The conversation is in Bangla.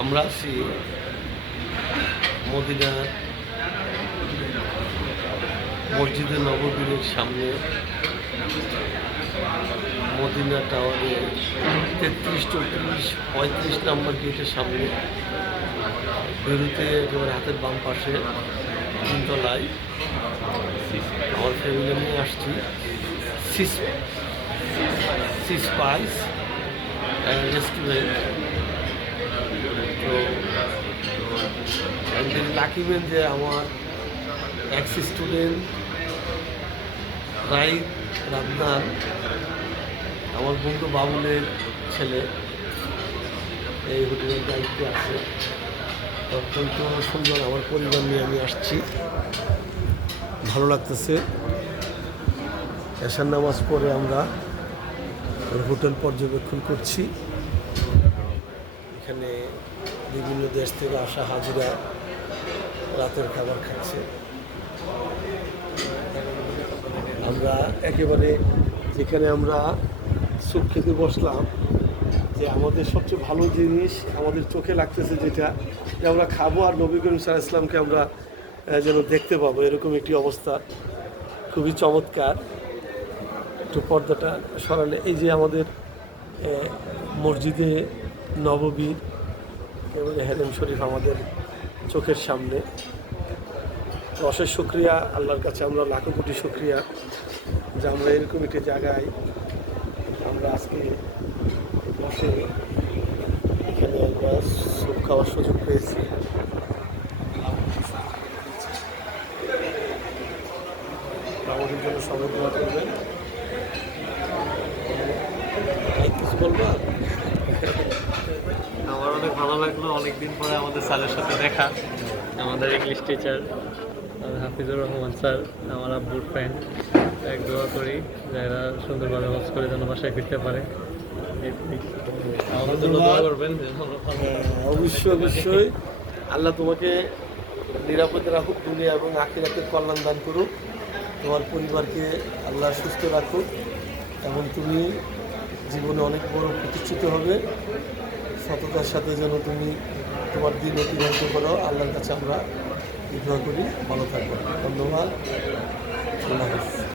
আমরা আছি মদিনার মসজিদে নববীরের সামনে মদিনা টাওয়ারে 33, 34, 35 নম্বর গেটের সামনে বেরোতে একেবারে হাতের বাম পাশে তিনতলায় আমার ফ্যামিলি নিয়ে আসছি স্পাইস রেস্টুরেন্ট। তো লাকি ম্যান যে আমার এক্স স্টুডেন্ট রাই রাদনান, আমার বন্ধু বাবুলের ছেলে এই হোটেলের দায়িত্বে আছে। অত্যন্ত সুন্দর, আমার পরিবার নিয়ে আমি আসছি, ভালো লাগতেছে। এশার নামাজ পরে আমরা হোটেল পর্যবেক্ষণ করছি। এখানে বিভিন্ন দেশ থেকে আসা হাজিরা রাতের খাবার খাচ্ছে। আমরা একেবারে যেখানে আমরা স্যুপ খেতে বসলাম, যে আমাদের সবচেয়ে ভালো জিনিস আমাদের চোখে লাগতেছে যেটা, যে আমরা খাবো আর নবী করিম সাল্লাল্লাহু আলাইহি ওয়াসাল্লামকে আমরা যেন দেখতে পাবো, এরকম একটি অবস্থা। খুবই চমৎকার। একটু পর্দাটা সরালে এই যে আমাদের মসজিদে নববীর একেবারে হেরেম শরীফ আমাদের চোখের সামনে। অশেষ শুকরিয়া আল্লাহর কাছে, আমরা লাখো কোটি শুকরিয়া যে আমরা এরকম একটি জায়গায় আমরা আজকে বসে এখানে আমরা স্যুপ খাওয়ার সুযোগ পেয়েছি। আমাদের জন্য সময় দেওয়া করবেন। কিছু বলবা? আমার অনেক ভালো লাগলো, অনেকদিন পরে আমাদের স্যারের সাথে দেখা। আমাদের English teacher Hafizur Rahman sir আমার আব্বুর ফ্রেন্ড। এক দোয়া করি যারা সুন্দরভাবে হজ করে যেন বাসায় ফিরতে পারে। আমাদের জন্য দোয়া করবেন। অবশ্যই আল্লাহ তোমাকে নিরাপদে রাখুক, দুনিয়া এবং আখিরাতের কল্যাণ দান করুক। তোমার পরিবারকে আল্লাহ সুস্থ রাখুক এবং তুমি জীবনে অনেক বড় প্রতিষ্ঠিত হবে। সততার সাথে যেন তুমি তোমার দিন অতিবাহিত করো। আল্লাহর কাছে আমরা দোয়া করি, ভালো থাকবো। ধন্যবাদ। আল্লাহ হাফেজ।